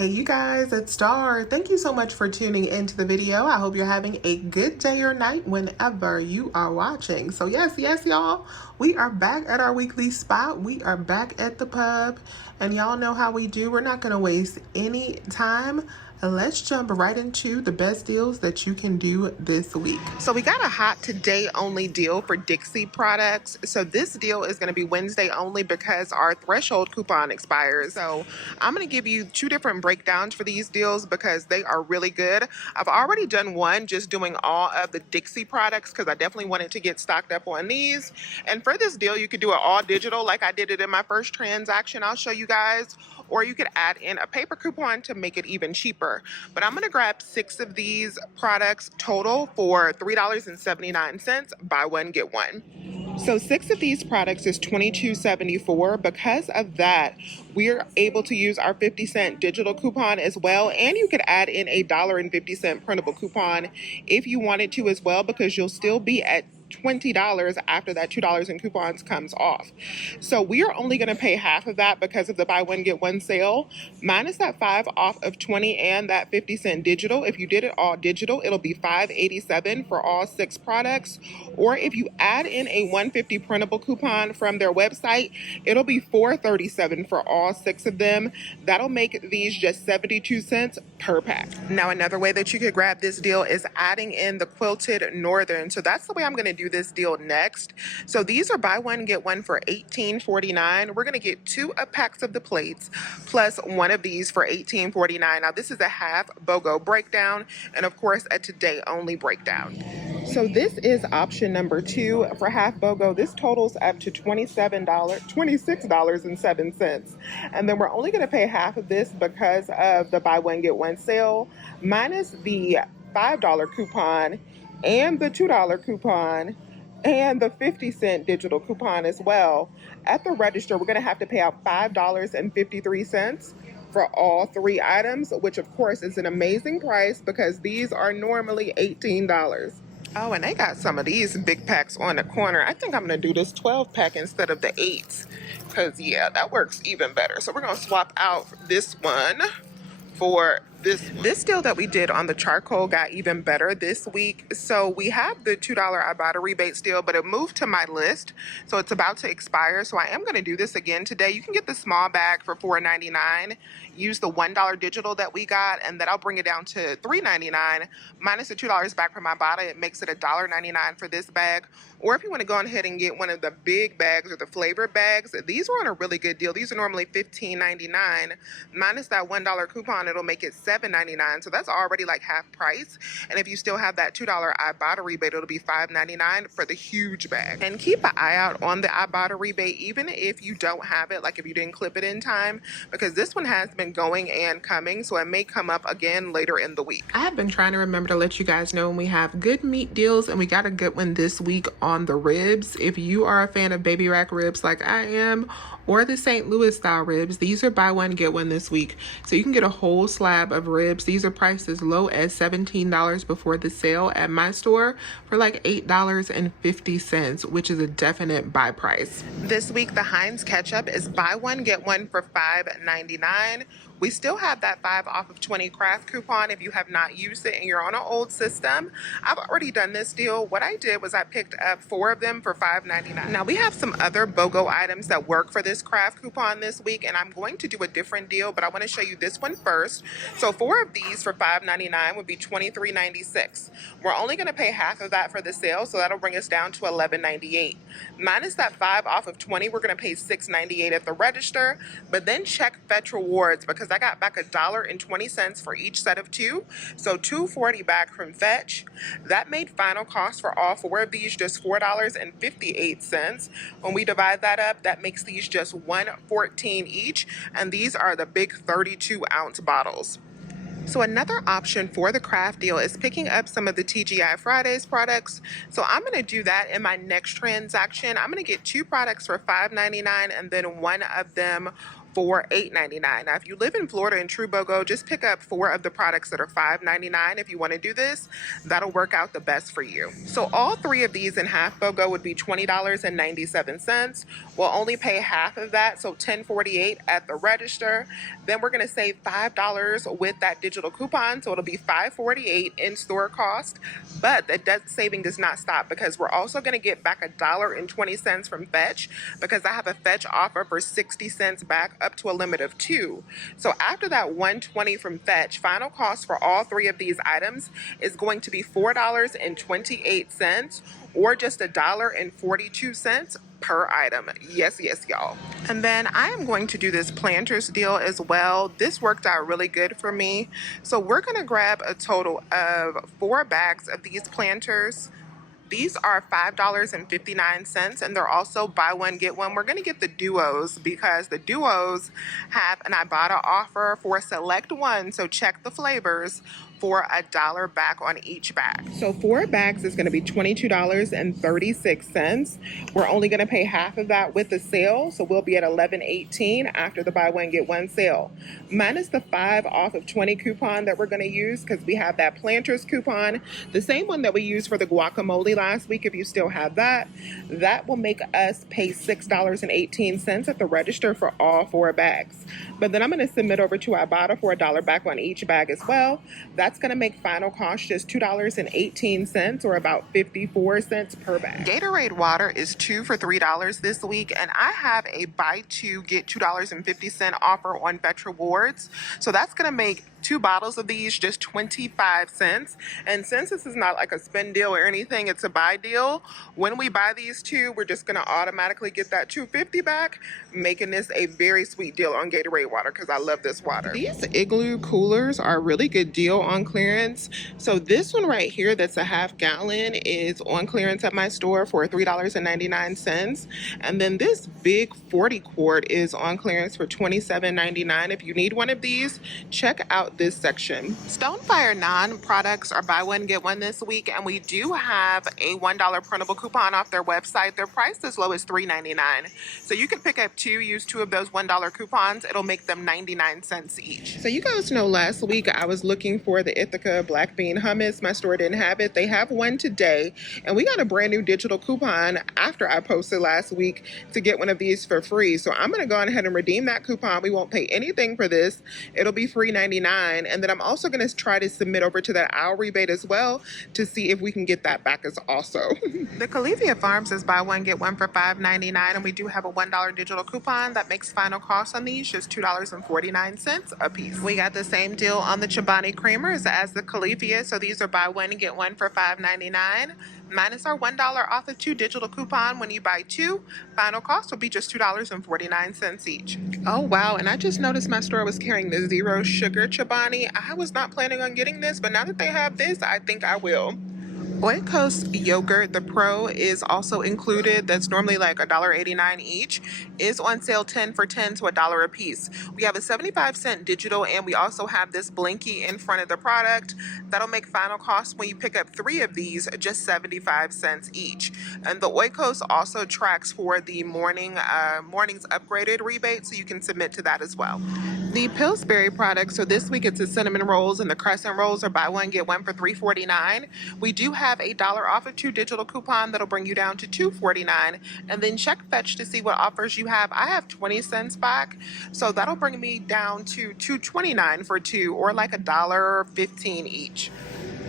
Hey you guys, it's Star. Thank you so much for tuning into the video. I hope you're having a good day or night whenever you are watching. So yes, y'all, we are back at our weekly spot. We are back at the pub, and y'all know how we do. We're not gonna waste any time. Let's jump right into the best deals that you can do this week. So we got a hot today only deal for Dixie products. So this deal is going to be Wednesday only because our threshold coupon expires. So I'm going to give you two different breakdowns for these deals because they are really good. I've already done one just doing all of the Dixie products because I definitely wanted to get stocked up on these. And for this deal, you could do it all digital like I did it in my first transaction. I'll show you guys. Or you could add in a paper coupon to make it even cheaper. But I'm going to grab 6 of these products total for $3.79. Buy one, get one. So 6 of these products is $22.74. Because of that, we're able to use our 50-cent digital coupon as well. And you could add in a $1.50 printable coupon if you wanted to as well, because you'll still be at $20 after that $2 in coupons comes off. So we are only going to pay half of that because of the buy one get one sale, minus that 5 off of 20 and that 50-cent digital. If you did it all digital, it'll be $5.87 for all 6 products. Or if you add in a $1.50 printable coupon from their website, it'll be $4.37 for all 6 of them. That'll make these just 72 cents per pack. Now another way that you could grab this deal is adding in the Quilted Northern. So that's the way I'm going to do this deal next. So these are buy one get one for $18.49. We're going to get 2 packs of the plates plus one of these for $18.49. Now this is a half BOGO breakdown and of course a today only breakdown. So this is option number 2 for half BOGO. This totals up to $26.07. And then we're only going to pay half of this because of the buy one get one sale, minus the $5 coupon and the $2 coupon and the 50-cent digital coupon as well. At the register, we're going to have to pay out $5.53 for all 3 items, which of course is an amazing price because these are normally $18. Oh, and they got some of these big packs on the corner. I think I'm going to do this 12 pack instead of the 8s because, yeah, that works even better. So we're going to swap out this one for this deal that we did on the charcoal got even better this week. So we have the $2 Ibotta rebates deal, but it moved to my list, so it's about to expire. So I am going to do this again today. You can get the small bag for $4.99. Use the $1 digital that we got, and then I'll bring it down to $3.99 minus the $2 back from Ibotta. It makes it $1.99 for this bag. Or if you want to go ahead and get one of the big bags or the flavored bags, these were on a really good deal. These are normally $15.99 minus that $1 coupon. It'll make it $7.99, so that's already like half price. And if you still have that $2 Ibotta rebate, it'll be $5.99 for the huge bag. And keep an eye out on the Ibotta rebate, even if you don't have it, like if you didn't clip it in time, because this one has been going and coming, so it may come up again later in the week. I have been trying to remember to let you guys know when we have good meat deals, and we got a good one this week on the ribs. If you are a fan of baby rack ribs like I am, or the St. Louis style ribs, these are buy one get one this week. So you can get a whole slab of ribs. These are priced as low as $17 before the sale at my store for like $8.50, which is a definite buy price. This week the Heinz ketchup is buy one get one for $5.99. We still have that 5 off of 20 Kraft coupon if you have not used it and you're on an old system. I've already done this deal. What I did was I picked up 4 of them for $5.99. Now we have some other BOGO items that work for this Kraft coupon this week, and I'm going to do a different deal, but I want to show you this one first. So 4 of these for $5.99 would be $23.96. We're only going to pay half of that for the sale, so that'll bring us down to $11.98. Minus that 5 off of 20, we're going to pay $6.98 at the register, but then check Fetch Rewards because I got back $1.20 for each set of 2, so $2.40 back from Fetch. That made final cost for all 4 of these just $4.58. When we divide that up, that makes these just $1.14 each, and these are the big 32-ounce bottles. So another option for the Kraft deal is picking up some of the TGI Fridays products. So I'm going to do that in my next transaction. I'm going to get 2 products for $5.99 and then 1 of them for $8.99. Now, if you live in Florida in True BOGO, just pick up 4 of the products that are $5.99. If you want to do this, that'll work out the best for you. So all 3 of these in half BOGO would be $20.97. We'll only pay half of that, so $10.48 at the register. Then we're going to save $5 with that digital coupon, so it'll be $5.48 in store cost. But that saving does not stop, because we're also going to get back $1.20 from Fetch, because I have a Fetch offer for 60 cents back up to a limit of 2. So after that $1.20 from Fetch, final cost for all 3 of these items is going to be $4.28, or just $1.42 per item. Yes, yes, y'all. And then I am going to do this Planters deal as well. This worked out really good for me. So we're going to grab a total of 4 bags of these Planters. These are $5.59, and they're also buy one, get one. We're going to get the duos because the duos have an Ibotta offer for a select one. So check the flavors for $1 back on each bag. So 4 bags is going to be $22.36. We're only going to pay half of that with the sale, so we'll be at $11.18 after the buy one get one sale. Minus the 5 off of 20 coupon that we're going to use, because we have that Planters coupon, the same one that we used for the guacamole last week. If you still have that, that will make us pay $6.18 at the register for all 4 bags. But then I'm going to submit over to Ibotta for $1 back on each bag as well. That's going to make final cost just $2.18, or about 54 cents per bag. Gatorade water is 2 for $3 this week, and I have a buy 2 get $2.50 offer on Fetch Rewards. So that's going to make 2 bottles of these just 25 cents. And since this is not like a spend deal or anything, it's a buy deal. When we buy these 2, we're just going to automatically get that $2.50 back, making this a very sweet deal on Gatorade water, because I love this water. These Igloo coolers are a really good deal on clearance. So this one right here that's a half gallon is on clearance at my store for $3.99. And then this big 40 quart is on clearance for $27.99. If you need one of these, check out this section. Stonefire naan products are buy one get one this week, and we do have a $1 printable coupon off their website. They're priced as low as $3.99. So you can pick up 2, use 2 of those $1 coupons. It'll make them 99 cents each. So you guys know last week I was looking for the Ithaca black bean hummus. My store didn't have it. They have one today, and we got a brand new digital coupon after I posted last week to get one of these for free. So I'm going to go ahead and redeem that coupon. We won't pay anything for this. It'll be free $3.99. And then I'm also going to try to submit over to that owl rebate as well to see if we can get that back as also. The Calivia Farms is buy one get one for $5.99, and we do have a $1 digital coupon that makes final cost on these just $2.49 a piece. We got the same deal on the Chobani creamers as the Calivia, so these are buy one get one for $5.99. Minus our $1 off of 2 digital coupon. When you buy 2, final cost will be just $2.49 each. Oh wow, and I just noticed my store was carrying the 0 sugar Chobani. I was not planning on getting this, but now that they have this, I think I will. Oikos yogurt, the Pro, is also included. That's normally like $1.89 each. Is on sale 10 for 10 to $1 a piece. We have a 75-cent digital, and we also have this blinky in front of the product. That'll make final cost when you pick up 3 of these just 75 cents each. And the Oikos also tracks for the morning's upgraded rebate, so you can submit to that as well. The Pillsbury products, so this week it's the cinnamon rolls and the crescent rolls, are buy one get one for $3.49. We do have a $1 off of 2 digital coupon that'll bring you down to $2.49. And then check Fetch to see what offers you have. I have 20 cents back, so that'll bring me down to $2.29 for 2, or like $1.15 each.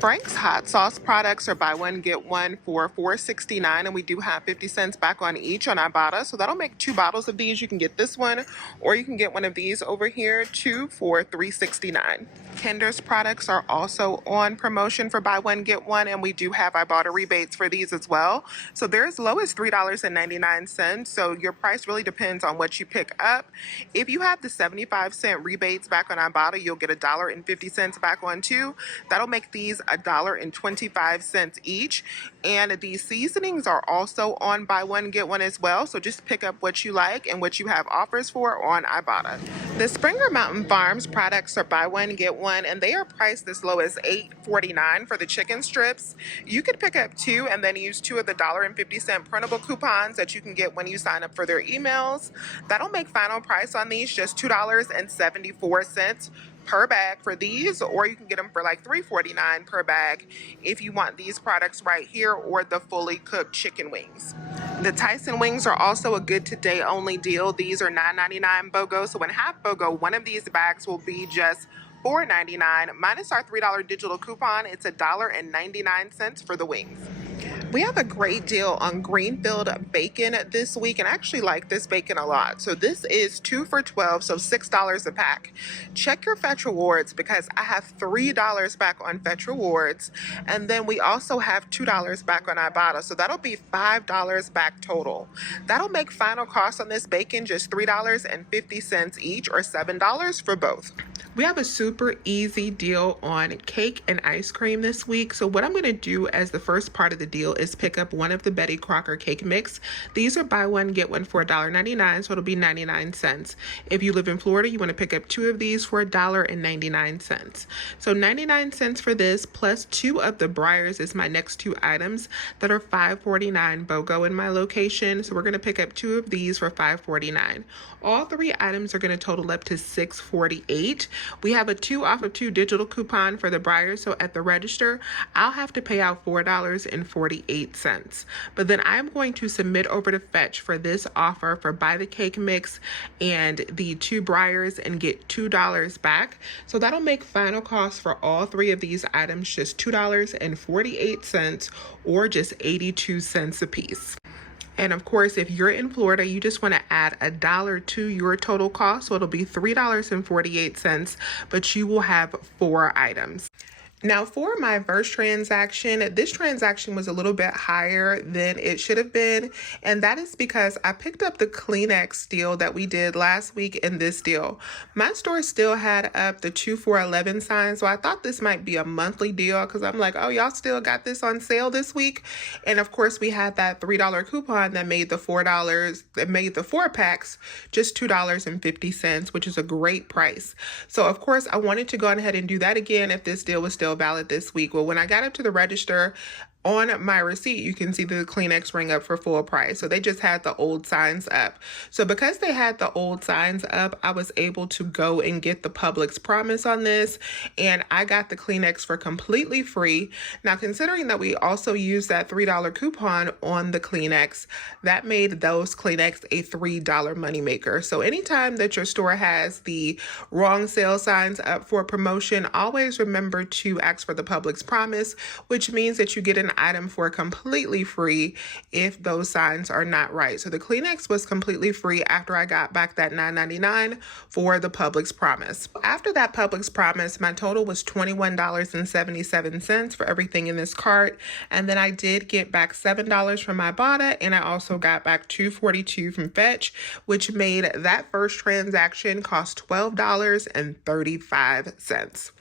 Frank's hot sauce products are buy one get one for $4.69, and we do have 50 cents back on each on Ibotta, so that'll make 2 bottles of these. You can get this one, or you can get one of these over here, 2 for $3.69. Kinders products are also on promotion for buy one get one, and we do have Ibotta rebates for these as well. So they're as low as $3.99, so your price really depends on what you pick up. If you have the 75-cent rebates back on Ibotta, you'll get $1.50 back on 2. That'll make these $1.25 each. And these seasonings are also on buy one get one as well, so just pick up what you like and what you have offers for on Ibotta. The Springer Mountain Farms products are buy one get one, and they are priced as low as $8.49 for the chicken strips. You could pick up 2 and then use 2 of the $1.50 printable coupons that you can get when you sign up for their emails. That'll make final price on these just $2.74 per bag for these, or you can get them for like $3.49 per bag if you want these products right here, or the fully cooked chicken wings. The Tyson wings are also a good today only deal. These are $9.99 BOGO. So in half BOGO, one of these bags will be just $4.99 minus our $3 digital coupon. It's $1.99 for the wings. We have a great deal on Greenfield bacon this week, and I actually like this bacon a lot. So this is 2 for $12, so $6 a pack. Check your Fetch Rewards because I have $3 back on Fetch Rewards, and then we also have $2 back on Ibotta, so that'll be $5 back total. That'll make final cost on this bacon just $3.50 each, or $7 for both. We have a super easy deal on cake and ice cream this week. So what I'm going to do as the first part of the deal is pick up one of the Betty Crocker cake mix. These are buy one, get one for $1.99, so it'll be 99 cents. If you live in Florida, you want to pick up two of these for $1.99. So 99 cents for this, plus two of the Breyers is my next two items that are $5.49 BOGO in my location. So we're going to pick up two of these for $5.49. All three items are going to total up to $6.48. We have a 2 off of 2 digital coupon for the Breyers, so at the register, I'll have to pay out $4.48. But then I'm going to submit over to Fetch for this offer for buy the cake mix and the 2 Breyers and get $2 back. So that'll make final cost for all three of these items just $2.48 or just 82 cents a piece. And of course, if you're in Florida, you just want to add $1 to your total cost. So it'll be $3.48, but you will have 4 items. Now for my first transaction, this transaction was a little bit higher than it should have been, and that is because I picked up the Kleenex deal that we did last week in this deal. My store still had up the 2 for $11 sign, so I thought this might be a monthly deal because I'm like, oh, y'all still got this on sale this week? And of course, we had that $3 coupon that made the $4, that made the 4 packs just $2.50, which is a great price. So of course, I wanted to go ahead and do that again if this deal was still valid this week. Well, when I got up to the register, on my receipt, you can see the Kleenex ring up for full price. So they just had the old signs up. So because they had the old signs up, I was able to go and get the Publix promise on this. And I got the Kleenex for completely free. Now, considering that we also used that $3 coupon on the Kleenex, that made those Kleenex a $3 moneymaker. So anytime that your store has the wrong sale signs up for promotion, always remember to ask for the Publix promise, which means that you get an item for completely free if those signs are not right. So the Kleenex was completely free after I got back that $9.99 for the Publix promise. After that Publix promise, my total was $21.77 for everything in this cart. And then I did get back $7 from Ibotta, and I also got back $2.42 from Fetch, which made that first transaction cost $12.35.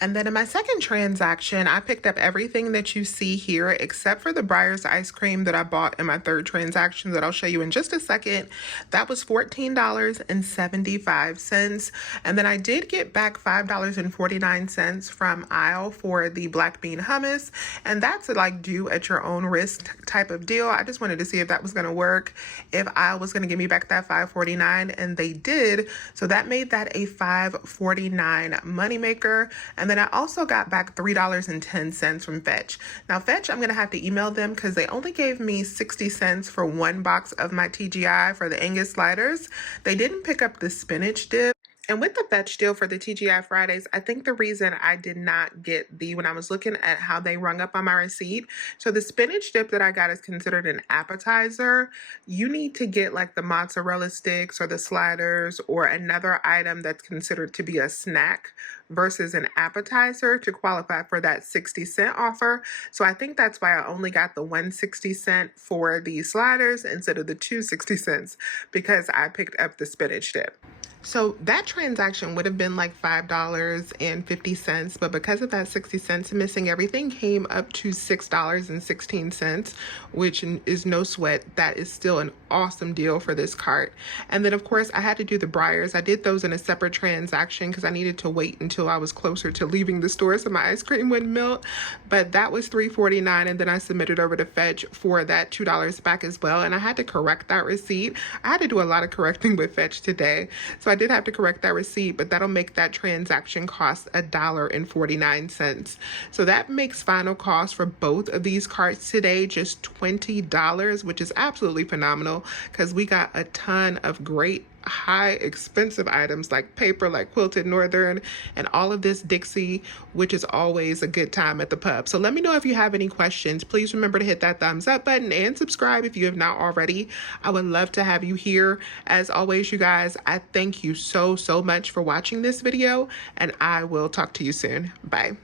And then in my second transaction, I picked up everything that you see here except for the Breyers ice cream that I bought in my third transaction that I'll show you in just a second. That was $14.75. And then I did get back $5.49 from Aisle for the black bean hummus. And that's a like do at your own risk type of deal. I just wanted to see if that was going to work, if Aisle was going to give me back that $5.49, and they did. So that made that a $5.49 moneymaker. And then I also got back $3.10 from Fetch. Now Fetch, I'm going to have to email them because they only gave me 60 cents for one box of my TGI for the Angus sliders. They didn't pick up the spinach dip. And with the Fetch deal for the TGI Fridays, I think the reason I did not get when I was looking at how they rung up on my receipt, so the spinach dip that I got is considered an appetizer. You need to get like the mozzarella sticks or the sliders or another item that's considered to be a snack versus an appetizer to qualify for that 60-cent offer. So I think that's why I only got the 160 cent for the sliders instead of the 260 cents because I picked up the spinach dip. So that transaction would have been like $5.50, but because of that 60 cents missing, everything came up to $6.16, which is no sweat. That is still an awesome deal for this cart. And then of course I had to do the Breyers. I did those in a separate transaction because I needed to wait until until I was closer to leaving the store so my ice cream wouldn't melt. But that was $3.49, and then I submitted over to Fetch for that $2 back as well. And I had to correct that receipt. I had to do a lot of correcting with Fetch today, so I did have to correct that receipt, but that'll make that transaction cost $1.49. So that makes final cost for both of these carts today just $20, which is absolutely phenomenal because we got a ton of great high expensive items like paper, like Quilted Northern, and all of this Dixie, which is always a good time at the pub. So let me know if you have any questions. Please remember to hit that thumbs up button and subscribe if you have not already. I would love to have you here. As always, you guys, I thank you so much for watching this video, and I will talk to you soon. Bye.